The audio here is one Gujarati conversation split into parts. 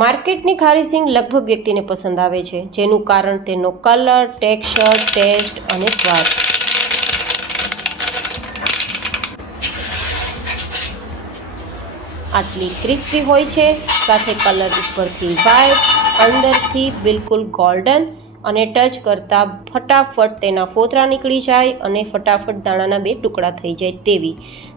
માર્કેટની ખારી સિંગ લગભગ વ્યક્તિને પસંદ આવે છે, જેનું કારણ તેનો કલર, ટેક્સચર, ટેસ્ટ અને સ્વાદ. આટલી ક્રિસ્પી હોય છે, સાથે કલર ઉપરથી વ્હાઈટ, અંદરથી બિલકુલ ગોલ્ડન અને ટચ કરતાં ફટાફટ તેના ફોતરા નીકળી જાય અને ફટાફટ દાણાના 2 ટુકડા થઈ જાય તેવી.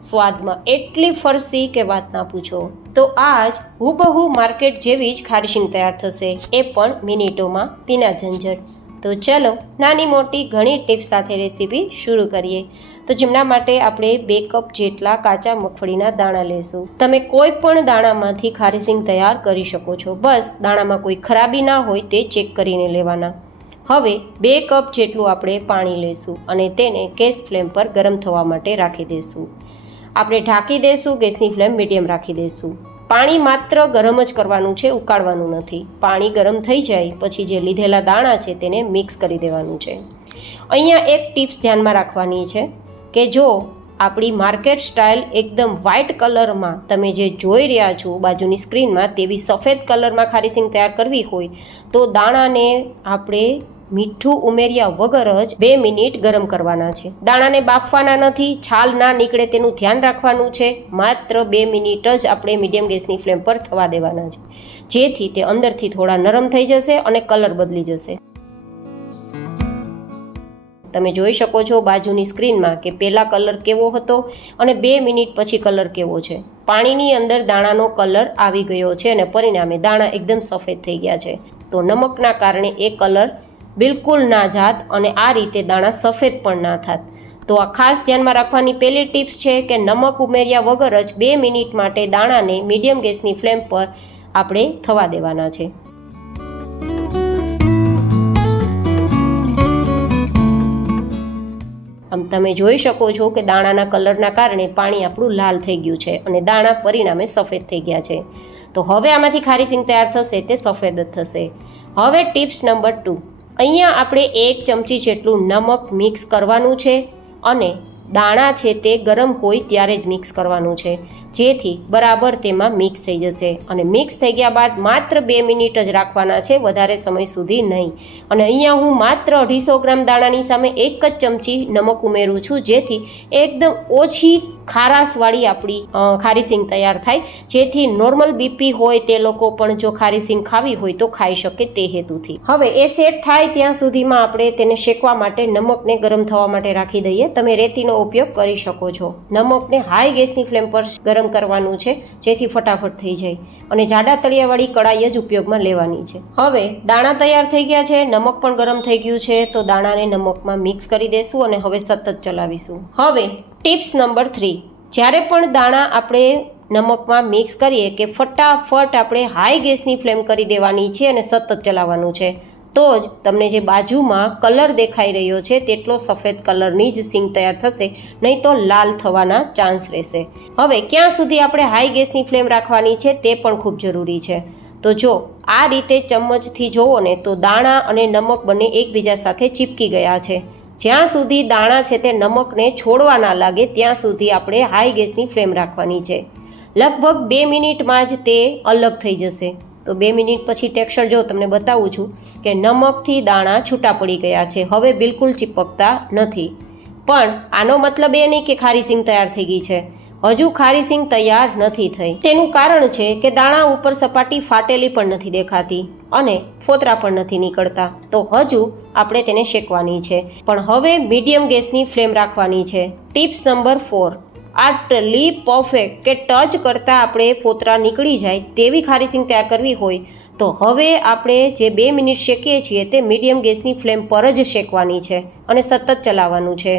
સ્વાદમાં એટલી ફરસી કે વાત ના પૂછો. તો આજ હુબહુ માર્કેટ જેવી જ ખારી સિંગ તૈયાર થશે, એ પણ મિનિટોમાં, વિના ઝંઝટ. તો ચલો નાની મોટી ઘણી ટિપ્સ સાથે રેસીપી શરૂ કરીએ. તો જેમના માટે આપણે 2 કપ જેટલા કાચા મગફળીના દાણા લેશું. તમે કોઈ પણ દાણામાંથી ખારી સિંગ તૈયાર કરી શકો છો, બસ દાણામાં કોઈ ખરાબી ના હોય તે ચેક કરીને લેવાના. હવે 2 કપ જેટલું આપણે પાણી લઈશું અને તેને ગેસ ફ્લેમ પર ગરમ થવા માટે રાખી દઈશું. આપણે ઢાંકી દઈશું, ગેસની ફ્લેમ મીડિયમ રાખી દઈશું. પાણી માત્ર ગરમ જ કરવાનું છે, ઉકાળવાનું નથી. પાણી ગરમ થઈ જાય પછી જે લીધેલા દાણા છે તેને મિક્સ કરી દેવાનું છે. અહીંયા એક ટિપ્સ ધ્યાનમાં રાખવાની છે કે જો આપણી માર્કેટ સ્ટાઇલ એકદમ વ્હાઇટ કલરમાં તમે જે જોઈ રહ્યા છો બાજુની સ્ક્રીનમાં તેવી સફેદ કલરમાં ખારી સિંગ તૈયાર કરવી હોય તો દાણાને આપણે મીઠું ઉમેર્યા વગર જ 2 મિનિટ ગરમ કરવાના છે. દાણાને બાફવાના નથી, છાલ ના નીકળે તેનું ધ્યાન રાખવાનું છે. માત્ર 2 મિનિટ જ આપણે મીડિયમ ગેસની ફ્લેમ પર થવા દેવાના છે, જેથી તે અંદરથી થોડા નરમ થઈ જશે અને કલર બદલી જશે. તમે જોઈ શકો છો બાજુની સ્ક્રીનમાં કે પહેલાં કલર કેવો હતો અને 2 મિનિટ પછી કલર કેવો છે. પાણીની અંદર દાણાનો કલર આવી ગયો છે અને પરિણામે દાણા એકદમ સફેદ થઈ ગયા છે. તો નમકના કારણે એ કલર બિલકુલ ના જાત અને આ રીતે દાણા સફેદ પણ ના થાત. તો આ ખાસ ધ્યાનમાં રાખવાની પહેલી ટિપ્સ છે કે નમક ઉમેર્યા વગર જ 2 મિનિટ માટે દાણાને મીડિયમ ગેસની ફ્લેમ પર આપણે થવા દેવાના છે. આમ તમે જોઈ શકો છો કે દાણાના કલરના કારણે પાણી આપણું લાલ થઈ ગયું છે અને દાણા પરિણામે સફેદ થઈ ગયા છે. તો હવે આમાંથી ખારી સિંગ તૈયાર થશે તે સફેદ જ થશે. હવે ટિપ્સ નંબર 2. અહીંયા આપણે 1 ચમચી જેટલું નમક મિક્સ કરવાનું છે અને દાણા છે તે ગરમ હોય ત્યારે જ મિક્સ કરવાનું છે, જેથી બરાબર તેમાં મિક્સ થઈ જશે. અને મિક્સ થઈ ગયા બાદ માત્ર 2 મિનિટ જ રાખવાના છે, વધારે સમય સુધી નહીં. અને અહીંયા હું માત્ર 250 ગ્રામ દાણાની સામે 1 જ ચમચી નમક ઉમેરું છું, જેથી એકદમ ઓછી ખારાશવાળી આપણી ખારી સિંગ તૈયાર થાય, જેથી નોર્મલ બીપી હોય તે લોકો પણ જો ખારી સિંગ ખાવી હોય તો ખાઈ શકે તે હેતુથી. હવે એ સેટ થાય ત્યાં સુધીમાં આપણે તેને શેકવા માટે નમકને ગરમ થવા માટે રાખી દઈએ. તમે રેતીનો ઉપયોગ કરી શકો છો. નમકને હાઈ ગેસની ફ્લેમ પર ગરમ કરવાનું છે, જેથી ફટાફટ થઈ જાય અને જાડા તળિયાવાળી કડાઈ જ ઉપયોગમાં લેવાની છે. હવે દાણા તૈયાર થઈ ગયા છે, નમક પણ ગરમ થઈ ગયું છે, તો દાણાને નમકમાં મિક્સ કરી દઈશું અને હવે સતત ચલાવીશું. હવે ટિપ્સ નંબર 3. જ્યારે પણ દાણા આપણે નમકમાં મિક્સ કરીએ કે ફટાફટ આપણે હાઈ ગેસની ફ્લેમ કરી દેવાની છે અને સતત ચલાવવાનું છે, તો જ તમને જે બાજુમાં કલર દેખાઈ રહ્યો છે તેટલો સફેદ કલરની જ સિંગ તૈયાર થશે, નહીં તો લાલ થવાના ચાન્સ રહેશે. હવે ક્યાં સુધી આપણે હાઈ ગેસની ફ્લેમ રાખવાની છે તે પણ ખૂબ જરૂરી છે. તો જો આ રીતે ચમચથી જુઓ ને તો દાણા અને નમક બંને એકબીજા સાથે ચીપકી ગયા છે. જ્યાં સુધી દાણા છે તે નમકને છોડવા ના લાગે ત્યાં સુધી આપણે હાઈ ગેસની ફ્લેમ રાખવાની છે. લગભગ 2 મિનિટમાં જ તે અલગ થઈ જશે. તો 2 મિનિટ પછી ટેક્સચર જો તમને બતાવું છું કે નમકથી દાણા છૂટા પડી ગયા છે, હવે બિલકુલ ચીપકતા નથી. પણ આનો મતલબ એ નહીં કે ખારી સિંગ તૈયાર થઈ ગઈ છે. હજુ ખારી સિંગ તૈયાર નથી થઈ. તેનું કારણ છે કે દાણા ઉપર સપાટી ફાટેલી પણ નથી દેખાતી અને ફોતરા પણ નથી નીકળતા. તો હજુ આપણે તેને શેકવાની છે, પણ હવે મીડિયમ ગેસની ફ્લેમ રાખવાની છે. Tips number 4. આટલી પરફેક્ટ કે ટચ કરતાં આપણે ફોતરા નીકળી જાય તેવી ખારી સિંગ તૈયાર કરવી હોય તો હવે આપણે જે 2 મિનિટ શેકીએ છીએ તે મીડિયમ ગેસની ફ્લેમ પર જ શેકવાની છે અને સતત ચલાવવાનું છે.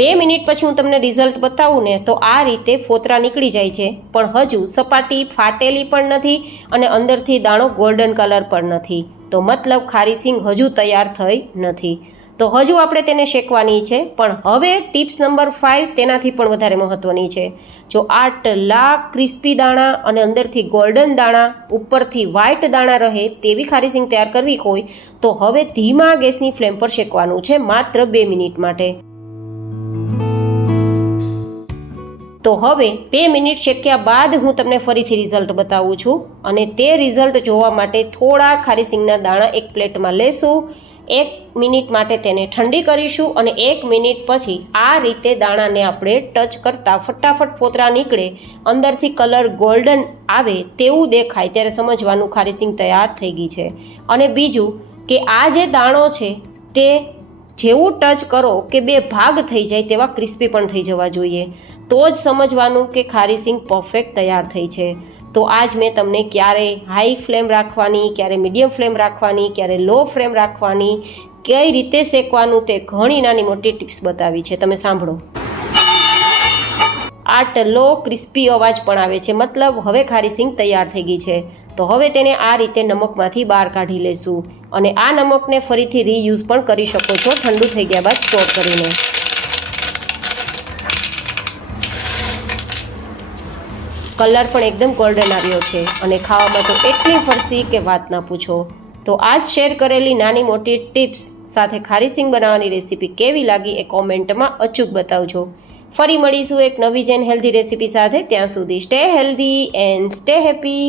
2 મિનિટ પછી હું તમને રિઝલ્ટ બતાવું ને તો આ રીતે ફોતરા નીકળી જાય છે, પણ હજુ સપાટી ફાટેલી પણ નથી અને અંદરથી દાણો ગોલ્ડન કલર પણ નથી. તો મતલબ ખારી સિંગ હજુ તૈયાર થઈ નથી. તો હજુ આપણે તેને શેકવાની છે. પણ હવે ટિપ્સ નંબર 5 તેનાથી પણ વધારે મહત્ત્વની છે. જો આટલા ક્રિસ્પી દાણા અને અંદરથી ગોલ્ડન દાણા, ઉપરથી વ્હાઇટ દાણા રહે તેવી ખારી સિંગ તૈયાર કરવી હોય તો હવે ધીમા ગેસની ફ્લેમ પર શેકવાનું છે, માત્ર 2 મિનિટ માટે. તો હવે 2 મિનિટ શેક્યા બાદ હું તમને ફરીથી રિઝલ્ટ બતાવું છું અને તે રિઝલ્ટ જોવા માટે થોડા ખારી સિંગના દાણા એક પ્લેટમાં લેશું, 1 મિનિટ માટે તેને ઠંડી કરીશું અને 1 મિનિટ પછી આ રીતે દાણાને આપણે ટચ કરતાં ફટાફટ ફોતરા નીકળે, અંદરથી કલર ગોલ્ડન આવે તેવું દેખાય ત્યારે સમજવાનું ખારી સિંગ તૈયાર થઈ ગઈ છે. અને બીજું કે આ જે દાણો છે તે જેવું ટચ કરો કે 2 ભાગ થઈ જાય તેવા ક્રિસ્પી પણ થઈ જવા જોઈએ, તો જ સમજવાનું કે ખારી સિંગ પરફેક્ટ તૈયાર થઈ છે. તો આજ મેં તમને ક્યારે હાઈ ફ્લેમ રાખવાની, ક્યારે મીડિયમ ફ્લેમ રાખવાની, ક્યારે લો ફ્લેમ રાખવાની, કઈ રીતે શેકવાનું તે ઘણી નાની મોટી ટિપ્સ બતાવી છે. તમે સાંભળો. આટલો ક્રિસ્પી અવાજ પણ આવે છે, મતલબ હવે ખારી સિંગ તૈયાર થઈ ગઈ છે. તો હવે તેને આ રીતે નમકમાંથી બહાર કાઢી લેશું અને આ નમકને ફરીથી રીયુઝ પણ કરી શકો છો ઠંડુ થઈ ગયા બાદ સ્ટોર કરીને. કલર પણ એકદમ ગોલ્ડન આવ્યો છે અને ખાવામાં તો એટલી ફરસી કે વાત ના પૂછો. તો આજ શેર કરેલી નાની મોટી ટિપ્સ સાથે ખારી સિંગ બનાવવાની રેસીપી કેવી લાગી એ કોમેન્ટમાં અચૂક બતાવજો. ફરી મળીશું એક નવી જેન હેલ્ધી રેસીપી સાથે. ત્યાં સુધી stay healthy and stay happy.